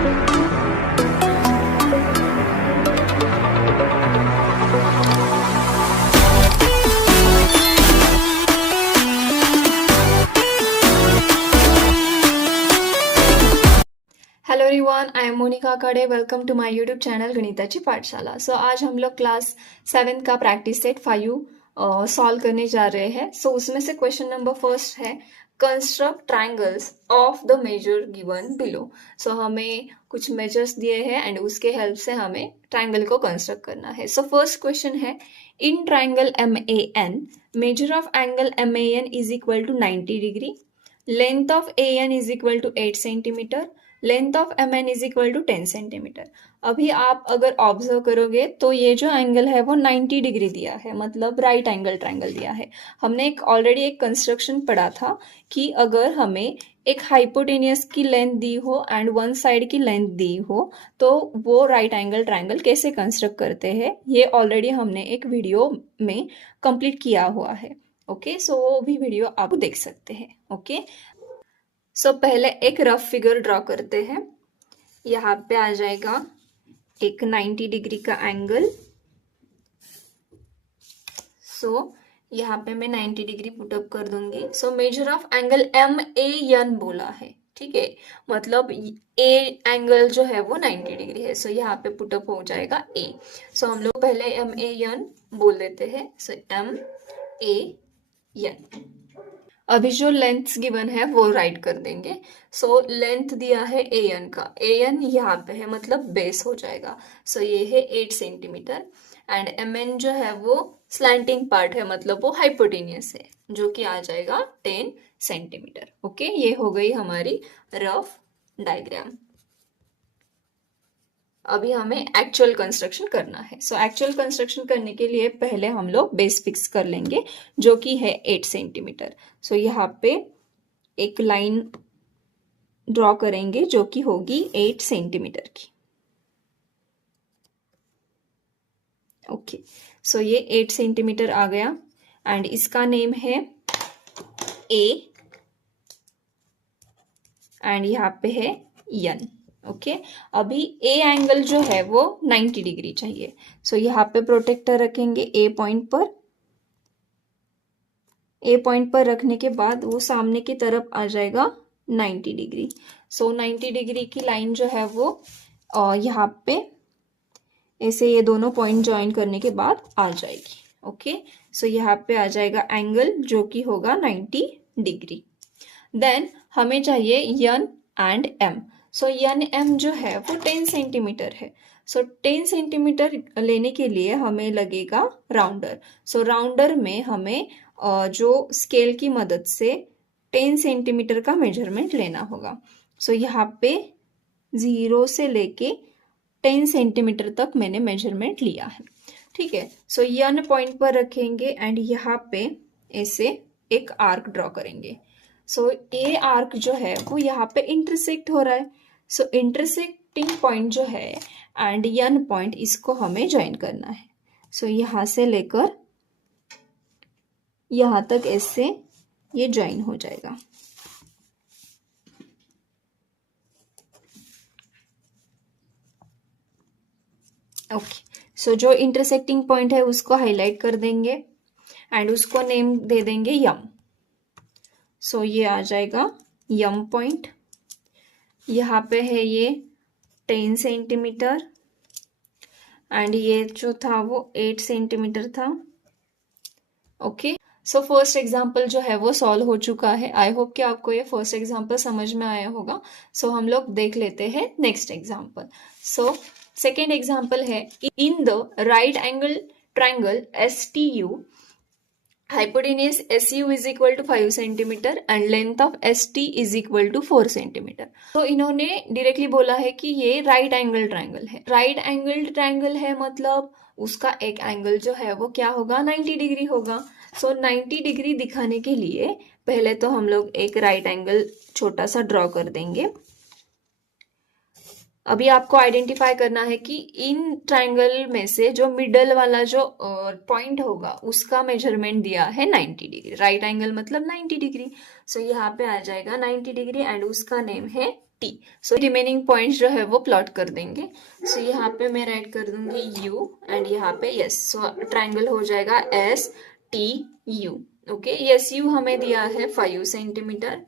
Hello everyone, I am Monika Kade. Welcome to my YouTube channel गणिताची पाठशाला। सो आज हम लोग क्लास 7 का प्रैक्टिस सेट 5 सॉल्व करने जा रहे हैं। सो उसमें से क्वेश्चन नंबर फर्स्ट है, construct triangles of the measure given below. So हमें कुछ मेजर्स दिए हैं एंड उसके हेल्प से हमें ट्राइंगल को कंस्ट्रक्ट करना है। सो फर्स्ट क्वेश्चन है, in triangle MAN measure of angle MAN is equal to 90 degree, length of AN is equal to 8 centimetre, length of MN is equal to 10 centimetre. अभी आप अगर ऑब्जर्व करोगे तो ये जो एंगल है वो 90 डिग्री दिया है, मतलब राइट एंगल ट्राइंगल दिया है। हमने ऑलरेडी एक कंस्ट्रक्शन पढ़ा था कि अगर हमें एक हाइपोटेनियस की लेंथ दी हो एंड वन साइड की लेंथ दी हो तो वो राइट एंगल ट्राइंगल कैसे कंस्ट्रक्ट करते हैं, ये ऑलरेडी हमने एक वीडियो में कंप्लीट किया हुआ है। ओके, सो वो भी वीडियो आप देख सकते हैं। ओके, सो पहले एक रफ फिगर ड्रॉ करते हैं। यहाँ पे आ जाएगा एक 90 डिग्री का एंगल। सो यहाँ पे मैं 90 डिग्री पुटअप कर दूंगी। So major of angle MAN बोला है, ठीक है, मतलब ए एंगल जो है वो 90 डिग्री है। सो यहाँ पे पुटअप हो जाएगा A। सो हम लोग पहले MAN बोल देते हैं। सो MAN। अभी जो लेंथ गिवन है वो राइट कर देंगे। सो लेंथ दिया है AN का, AN यहाँ पे है मतलब बेस हो जाएगा। सो ये है 8 सेंटीमीटर एंड MN जो है वो स्लैंटिंग पार्ट है, मतलब वो हाइपोटेनियस है, जो कि आ जाएगा 10 सेंटीमीटर। ओके, ये हो गई हमारी रफ डायग्राम। अभी हमें एक्चुअल कंस्ट्रक्शन करना है। सो एक्चुअल कंस्ट्रक्शन करने के लिए पहले हम लोग बेस फिक्स कर लेंगे, जो कि है 8 सेंटीमीटर। सो यहाँ पे एक लाइन ड्रॉ करेंगे जो कि होगी 8 सेंटीमीटर की। ओके, सो ये 8 सेंटीमीटर आ गया एंड इसका नेम है A एंड यहाँ पे है N। ओके, अभी A एंगल जो है वो 90 डिग्री चाहिए। सो यहाँ पे प्रोटेक्टर रखेंगे A पॉइंट पर। A पॉइंट पर रखने के बाद वो सामने की तरफ आ जाएगा 90 डिग्री। सो 90 डिग्री की लाइन जो है वो यहाँ पे ऐसे ये दोनों पॉइंट ज्वाइन करने के बाद आ जाएगी। ओके, सो यहाँ पे आ जाएगा एंगल जो कि होगा 90 डिग्री। देन हमें चाहिए N and M। So NM जो है वो 10 सेंटीमीटर है। सो 10 सेंटीमीटर लेने के लिए हमें लगेगा राउंडर। सो राउंडर में हमें जो स्केल की मदद से 10 सेंटीमीटर का मेजरमेंट लेना होगा। सो यहाँ पे 0 से लेके 10 सेंटीमीटर तक मैंने मेजरमेंट लिया है, ठीक है। सो N पॉइंट पर रखेंगे एंड यहाँ पे ऐसे एक आर्क ड्रॉ करेंगे। सो ए आर्क जो है वो यहाँ पे इंटरसेक्ट हो रहा है। सो इंटरसेक्टिंग पॉइंट जो है एंड N पॉइंट, इसको हमें ज्वाइन करना है। सो यहाँ से लेकर यहाँ तक ऐसे ये ज्वाइन हो जाएगा। ओके, सो जो इंटरसेक्टिंग पॉइंट है उसको हाईलाइट कर देंगे एंड उसको नेम दे देंगे M। सो ये आ जाएगा M पॉइंट। यहाँ पे है ये 10 सेंटीमीटर एंड ये जो था वो 8 सेंटीमीटर था। ओके, सो फर्स्ट एग्जाम्पल जो है वो सॉल्व हो चुका है। आई होप कि आपको ये फर्स्ट एग्जाम्पल समझ में आया होगा। सो हम लोग देख लेते हैं next example. So second example है, in the right angle triangle STU hypotenuse SU is equal to 5 centimetre and length of ST is equal to 4 centimetre. तो इन्होंने डायरेक्टली बोला है कि ये राइट एंगल ट्राइंगल है। राइट एंगल ट्राइंगल है मतलब उसका एक एंगल जो है वो क्या होगा, 90 डिग्री होगा। सो 90 डिग्री दिखाने के लिए पहले तो हम लोग एक राइट एंगल छोटा सा ड्रॉ कर देंगे। अभी आपको आइडेंटिफाई करना है कि इन ट्राइंगल में से जो मिडल वाला जो पॉइंट होगा उसका मेजरमेंट दिया है 90 डिग्री। राइट एंगल मतलब 90 डिग्री। सो यहाँ पे आ जाएगा 90 डिग्री एंड उसका नेम है टी। सो रिमेनिंग पॉइंट्स जो है वो प्लॉट कर देंगे। सो यहाँ पे मैं राइट कर दूंगी यू एंड यहाँ पे यस। सो ट्राइंगल हो जाएगा S T U. Okay, yes you हमें दिया है 5 सेंटीमीटर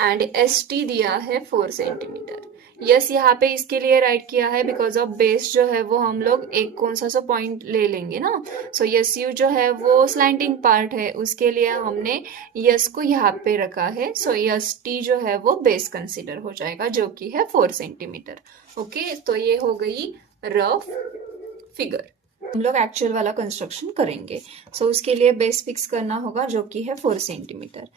एंड एस टी दिया है 4 सेंटीमीटर। यस यहाँ पे इसके लिए राइट किया है बिकॉज ऑफ बेस जो है वो हम लोग एक कौन सा पॉइंट ले लेंगे ना। सो यस यू जो है वो स्लैंटिंग पार्ट है, उसके लिए हमने यस को यहाँ पे रखा है। सो यस टी जो है वो बेस कंसिडर हो जाएगा जो कि है 4 सेंटीमीटर। ओके, तो ये हो गई रफ फिगर। हम लोग एक्चुअल वाला कंस्ट्रक्शन करेंगे। सो उसके लिए बेस फिक्स करना होगा जो कि है 4 सेंटीमीटर।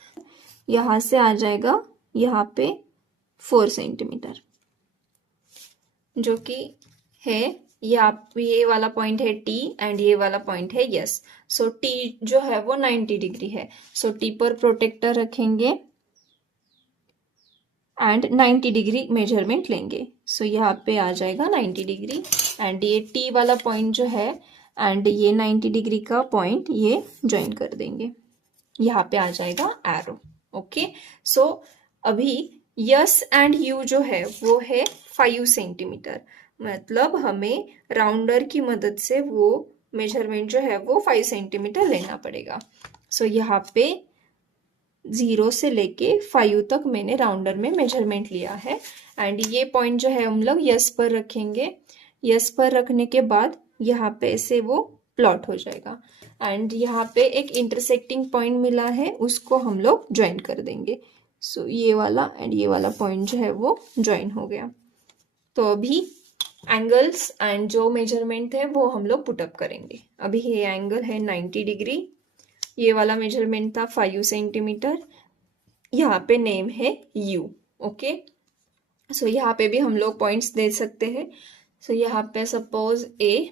यहाँ से आ जाएगा यहाँ पे 4 सेंटीमीटर जो कि है ये वाला पॉइंट है टी एंड ये वाला पॉइंट है यस। सो टी जो है वो 90 डिग्री है। सो टी पर प्रोटेक्टर रखेंगे एंड 90 डिग्री मेजरमेंट लेंगे। सो यहाँ पे आ जाएगा 90 डिग्री एंड ये टी वाला पॉइंट जो है एंड ये 90 डिग्री का पॉइंट ये ज्वाइन कर देंगे। यहाँ पे आ जाएगा एरो। ओके, सो अभी यस एंड यू जो है वो है 5 सेंटीमीटर, मतलब हमें राउंडर की मदद से वो मेजरमेंट जो है वो 5 सेंटीमीटर लेना पड़ेगा। सो यहाँ पे 0 से लेके 5 तक मैंने राउंडर में मेजरमेंट लिया है एंड ये पॉइंट जो है हम लोग यस पर रखेंगे। यस पर रखने के बाद यहाँ पे ऐसे वो प्लॉट हो जाएगा एंड यहाँ पे एक इंटरसेक्टिंग पॉइंट मिला है, उसको हम लोग ज्वाइन कर देंगे। सो ये वाला एंड ये वाला पॉइंट जो है वो ज्वाइन हो गया। तो अभी एंगल्स एंड जो मेजरमेंट है वो हम लोग पुटअप करेंगे। अभी ये एंगल है 90 डिग्री, ये वाला मेजरमेंट था 5 सेंटीमीटर, यहाँ पे नेम है यू। ओके, सो यहाँ पे भी हम लोग पॉइंट्स दे सकते हैं। सो यहाँ पे सपोज ए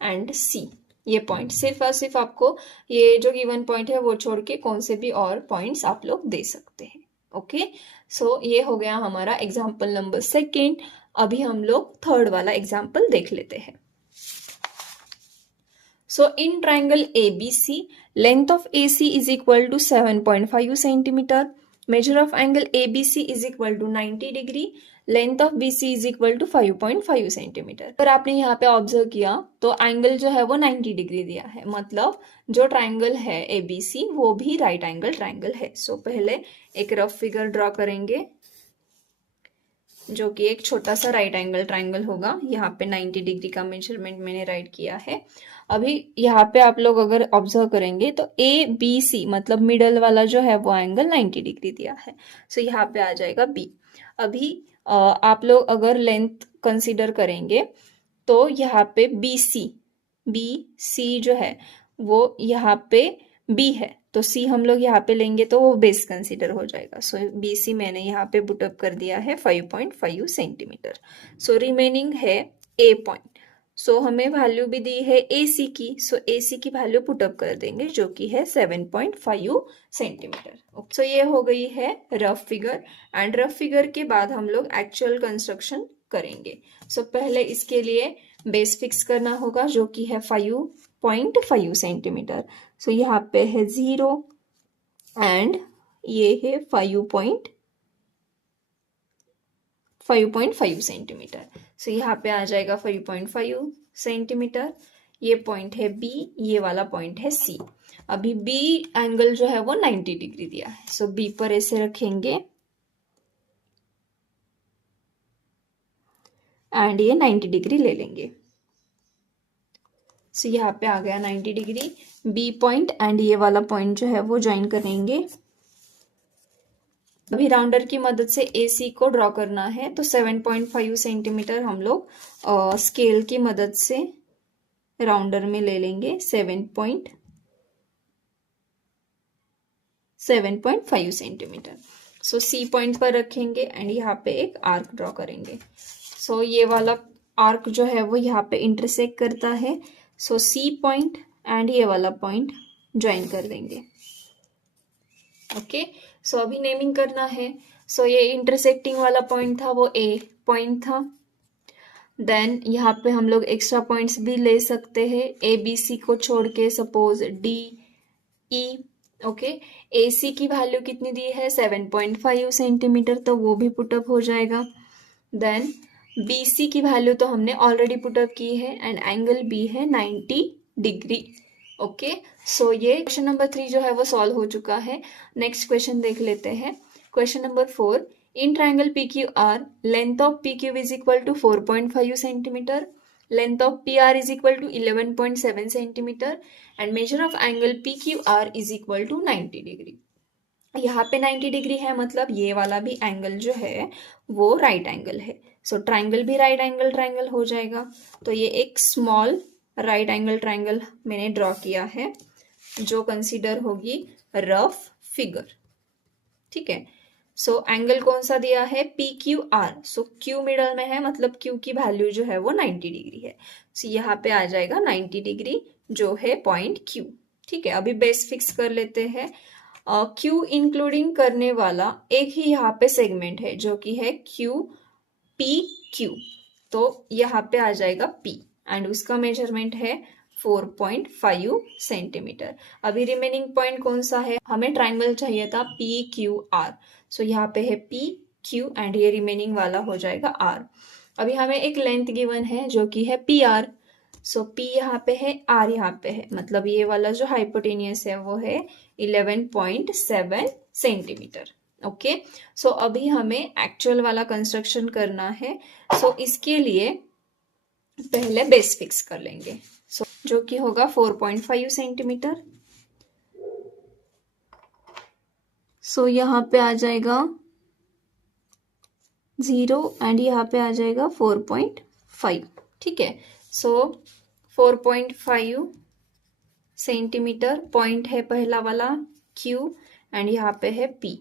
एंड सी ये पॉइंट, सिर्फ और सिर्फ आपको ये जो गिवन पॉइंट है वो छोड़ के कौन से भी और पॉइंट्स आप लोग दे सकते हैं। ओके, सो ये हो गया हमारा एग्जाम्पल नंबर 2। अभी हम लोग थर्ड वाला एग्जाम्पल देख लेते हैं। So in triangle ABC, length of AC is equal to 7.5 centimetre, measure of angle ABC is equal to 90 degree, length of BC is equal to 5.5 centimetre. अगर आपने यहाँ पे ऑब्जर्व किया तो एंगल जो है वो 90 डिग्री दिया है, मतलब जो ट्राइंगल है ABC वो भी राइट एंगल ट्राइंगल है। सो पहले एक रफ फिगर ड्रॉ करेंगे जो कि एक छोटा सा राइट एंगल ट्राइंगल होगा। यहाँ पे 90 डिग्री का मेजरमेंट मैंने राइट किया है। अभी यहाँ पे आप लोग अगर ऑब्जर्व करेंगे तो ABC मतलब मिडल वाला जो है वो एंगल 90 डिग्री दिया है। सो यहाँ पे आ जाएगा B। अभी आप लोग अगर लेंथ कंसीडर करेंगे तो यहाँ पे BC जो है वो यहाँ पे B है, तो C हम लोग यहाँ पे लेंगे तो वो बेस कंसीडर हो जाएगा। सो BC मैंने यहाँ पे पुटअप कर दिया है 5.5 सेंटीमीटर। सो रिमेनिंग है A पॉइंट। सो हमें वैल्यू भी दी है AC की। सो AC की वैल्यू पुटअप कर देंगे जो कि है 7.5 सेंटीमीटर। सो ये हो गई है rough figure and rough figure के बाद हम लोग एक्चुअल कंस्ट्रक्शन करेंगे। सो पहले इसके लिए बेस फिक्स करना होगा जो कि है 5.5 सेंटीमीटर। सो यहाँ पे है 0 एंड ये है 5.5 सेंटीमीटर। सो यहाँ पे आ जाएगा 5.5 सेंटीमीटर। ये पॉइंट है B, ये वाला पॉइंट है C। अभी B एंगल जो है वो 90 डिग्री दिया है। सो B पर ऐसे रखेंगे एंड ये 90 डिग्री ले लेंगे। सो यहाँ पे आ गया 90 डिग्री। B पॉइंट एंड ये वाला पॉइंट जो है वो ज्वाइन करेंगे। अभी राउंडर की मदद से AC को ड्रॉ करना है, तो 7.5 सेंटीमीटर हम लोग स्केल की मदद से राउंडर में ले लेंगे 7.5 सेंटीमीटर। सो C पॉइंट पर रखेंगे एंड यहाँ पे एक आर्क ड्रॉ करेंगे। सो ये वाला आर्क जो है वो यहाँ पे इंटरसेक्ट करता है। सो C पॉइंट एंड ये वाला पॉइंट ज्वाइन कर देंगे। ओके, सो अभी नेमिंग करना है। सो ये इंटरसेक्टिंग वाला पॉइंट था वो A पॉइंट था। देन यहाँ पे हम लोग एक्स्ट्रा पॉइंट्स भी ले सकते हैं ABC को छोड़ के, suppose D, E okay. AC की वैल्यू कितनी दी है, 7.5 सेंटीमीटर, तो वो भी पुटअप हो जाएगा। देन BC की वैल्यू तो हमने ऑलरेडी पुटअप की है एंड एंगल B है 90 डिग्री। ओके, सो ये क्वेश्चन नंबर 3 जो है वो सॉल्व हो चुका है। नेक्स्ट क्वेश्चन देख लेते हैं। Question number 4, in triangle PQR length of PQ is equal to 4.5 centimetre, length of PR is equal to 11.7 centimetre and measure of angle PQR is equal to 90 degree. यहाँ पे 90 degree है, मतलब ये वाला भी एंगल जो है वो राइट एंगल है। सो ट्राइंगल भी राइट एंगल ट्राइंगल हो जाएगा। तो ये एक स्मॉल राइट एंगल ट्राइंगल मैंने ड्रॉ किया है जो कंसीडर होगी रफ फिगर। ठीक है, सो एंगल कौन सा दिया है, PQR। सो Q मिडल में है, मतलब Q की वैल्यू जो है वो 90 डिग्री है। सो यहाँ पे आ जाएगा 90 डिग्री जो है पॉइंट Q। ठीक है, अभी बेस फिक्स कर लेते हैं। Q इंक्लूडिंग करने वाला एक ही यहाँ पे सेगमेंट है जो कि है QPQ, तो यहाँ पे आ जाएगा P एंड उसका मेजरमेंट है 4.5 सेंटीमीटर। अभी रिमेनिंग पॉइंट कौन सा है, हमें ट्राइंगल चाहिए था PQR। सो यहाँ पे है PQ एंड ये रिमेनिंग वाला हो जाएगा R। अभी हमें एक लेंथ गिवन है जो कि है PR। सो P यहाँ पे है, R यहाँ पे है, मतलब ये वाला जो हाइपोटेनियस है वो है 11.7 सेंटीमीटर। ओके, सो अभी हमें एक्चुअल वाला कंस्ट्रक्शन करना है। सो इसके लिए पहले बेस फिक्स कर लेंगे, सो जो कि होगा 4.5 सेंटीमीटर। सो यहाँ पे आ जाएगा 0 एंड यहाँ पे आ जाएगा 4.5। ठीक है, सो 4.5 सेंटीमीटर पॉइंट है पहला वाला Q एंड यहाँ पे है P।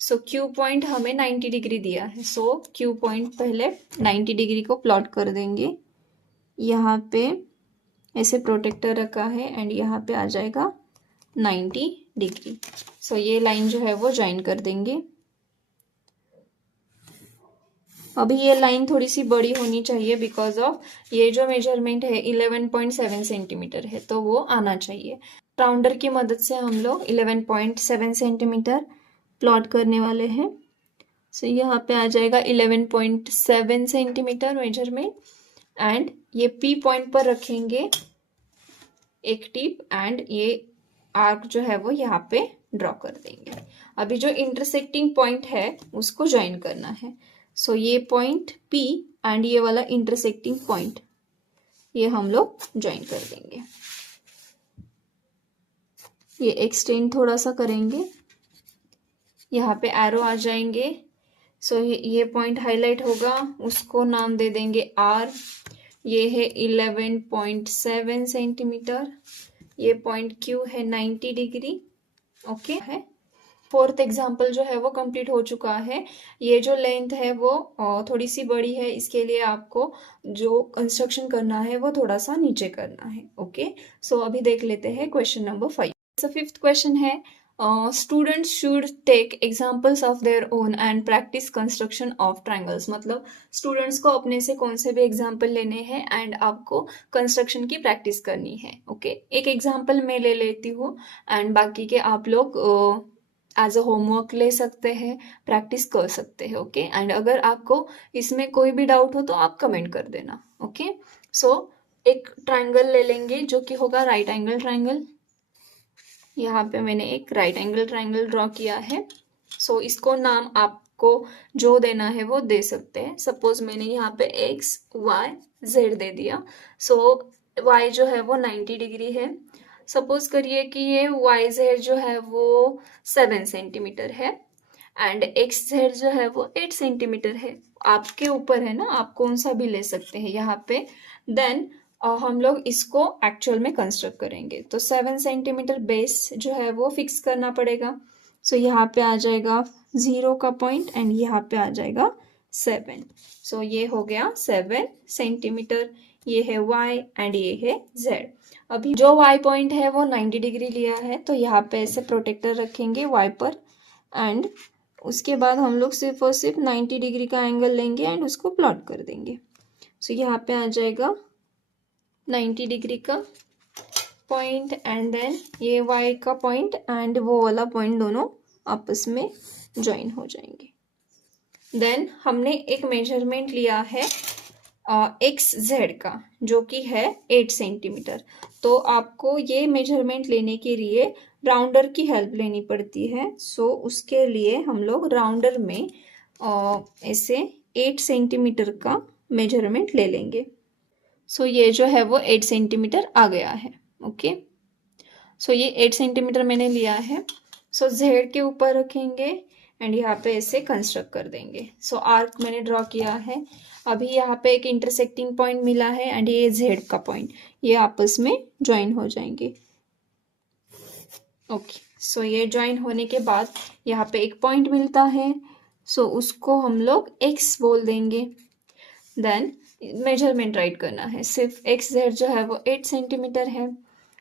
सो Q पॉइंट हमें 90 डिग्री दिया है। सो Q पॉइंट पहले 90 डिग्री को प्लॉट कर देंगे। यहाँ पे ऐसे प्रोटेक्टर रखा है एंड यहाँ पे आ जाएगा 90 डिग्री। सो ये लाइन जो है वो ज्वाइन कर देंगे। अभी ये लाइन थोड़ी सी बड़ी होनी चाहिए बिकॉज ऑफ ये जो मेजरमेंट है 11.7 सेंटीमीटर है, तो वो आना चाहिए। राउंडर की मदद से हम लोग 11.7 सेंटीमीटर प्लॉट करने वाले हैं। सो यहाँ पे आ जाएगा 11.7 सेंटीमीटर मेजरमेंट एंड ये P पॉइंट पर रखेंगे एक टिप एंड ये आर्क जो है वो यहाँ पे ड्रॉ कर देंगे। अभी जो इंटरसेक्टिंग पॉइंट है उसको ज्वाइन करना है। सो ये पॉइंट P एंड ये वाला इंटरसेक्टिंग पॉइंट ये हम लोग ज्वाइन कर देंगे। ये एक्सटेंड थोड़ा सा करेंगे, यहाँ पे एरो आ जाएंगे। सो ये पॉइंट हाईलाइट होगा, उसको नाम दे देंगे R। ये है 11.7 सेंटीमीटर, ये पॉइंट Q है 90 डिग्री। ओके है, फोर्थ एग्जाम्पल जो है वो कंप्लीट हो चुका है। ये जो लेंथ है वो थोड़ी सी बड़ी है, इसके लिए आपको जो कंस्ट्रक्शन करना है वो थोड़ा सा नीचे करना है। ओके, सो अभी देख लेते हैं क्वेश्चन नंबर 5। फिफ्थ क्वेश्चन है, students should take examples of their own and practice construction of triangles. मतलब स्टूडेंट्स को अपने से कौन से भी एग्जाम्पल लेने हैं एंड आपको कंस्ट्रक्शन की प्रैक्टिस करनी है। ओके, एक एग्जाम्पल मैं ले लेती हूँ एंड बाकी के आप लोग एज अ होमवर्क ले सकते हैं, प्रैक्टिस कर सकते हैं। ओके, एंड अगर आपको इसमें कोई भी डाउट हो तो आप कमेंट कर देना। ओके, सो एक ट्राइंगल ले लेंगे जो कि होगा राइट एंगल ट्राइंगल। यहाँ पे मैंने एक राइट एंगल ट्राइंगल ड्रॉ किया है। सो इसको नाम आपको जो देना है वो दे सकते हैं। सपोज मैंने यहाँ पे X Y Z दे दिया। सो Y जो है वो 90 डिग्री है। सपोज करिए कि ये YZ जो है वो 7 सेंटीमीटर है एंड XZ जो है वो 8 सेंटीमीटर है। आपके ऊपर है ना, आप कौन सा भी ले सकते हैं यहाँ पे। देन हम लोग इसको एक्चुअल में कंस्ट्रक्ट करेंगे। तो 7 सेंटीमीटर बेस जो है वो फिक्स करना पड़ेगा। सो यहाँ पे आ जाएगा 0 का पॉइंट एंड यहाँ पे आ जाएगा 7। सो ये हो गया 7 सेंटीमीटर। ये है Y एंड ये है Z। अभी जो Y पॉइंट है वो 90 डिग्री लिया है, तो यहाँ पे ऐसे प्रोटेक्टर रखेंगे Y पर एंड उसके बाद हम लोग सिर्फ और सिर्फ 90 डिग्री का एंगल लेंगे एंड उसको प्लॉट कर देंगे। सो यहाँ पे आ जाएगा 90 डिग्री का पॉइंट एंड देन ये y का पॉइंट एंड वो वाला पॉइंट दोनों आपस में ज्वाइन हो जाएंगे। देन हमने एक मेजरमेंट लिया है एक्स जेड का, जो कि है 8 सेंटीमीटर। तो आपको ये मेजरमेंट लेने के लिए राउंडर की हेल्प लेनी पड़ती है। सो उसके लिए हम लोग राउंडर में ऐसे 8 सेंटीमीटर का मेजरमेंट ले लेंगे। सो ये जो है वो 8 सेंटीमीटर आ गया है। ओके, सो ये 8 सेंटीमीटर मैंने लिया है। सो जेड के ऊपर रखेंगे एंड यहाँ पे ऐसे कंस्ट्रक्ट कर देंगे। सो आर्क मैंने ड्रॉ किया है। अभी यहाँ पे एक इंटरसेक्टिंग पॉइंट मिला है एंड ये जेड का पॉइंट, ये आपस में ज्वाइन हो जाएंगे। ओके, सो ये ज्वाइन होने के बाद यहाँ पे एक पॉइंट मिलता है। सो उसको हम लोग एक्स बोल देंगे। देन मेजरमेंट राइट करना है। सिर्फ एक्स जेड जो है वो 8 सेंटीमीटर है।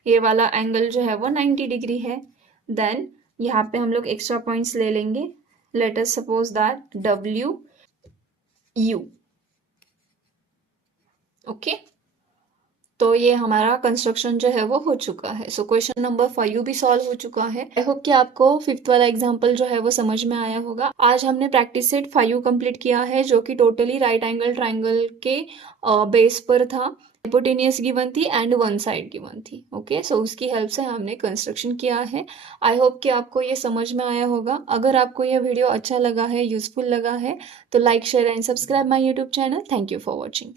ये वाला एंगल जो है वो 90 डिग्री है। देन यहाँ पे हम लोग एक्स्ट्रा पॉइंट्स ले लेंगे। Let us suppose that W you. Okay, तो ये हमारा कंस्ट्रक्शन जो है वो हो चुका है। सो क्वेश्चन नंबर 5 भी सॉल्व हो चुका है। आई होप कि आपको 5th वाला एग्जांपल जो है वो समझ में आया होगा। आज हमने प्रैक्टिस सेट 5 कंप्लीट किया है, जो कि टोटली राइट एंगल ट्राइंगल के बेस पर था। हाइपोटेनियस गिवन थी एंड वन साइड गिवन थी। ओके, सो उसकी हेल्प से हमने कंस्ट्रक्शन किया है। आई होप कि आपको ये समझ में आया होगा। अगर आपको ये वीडियो अच्छा लगा है, यूजफुल लगा है, तो like share and subscribe my YouTube channel. Thank you for watching.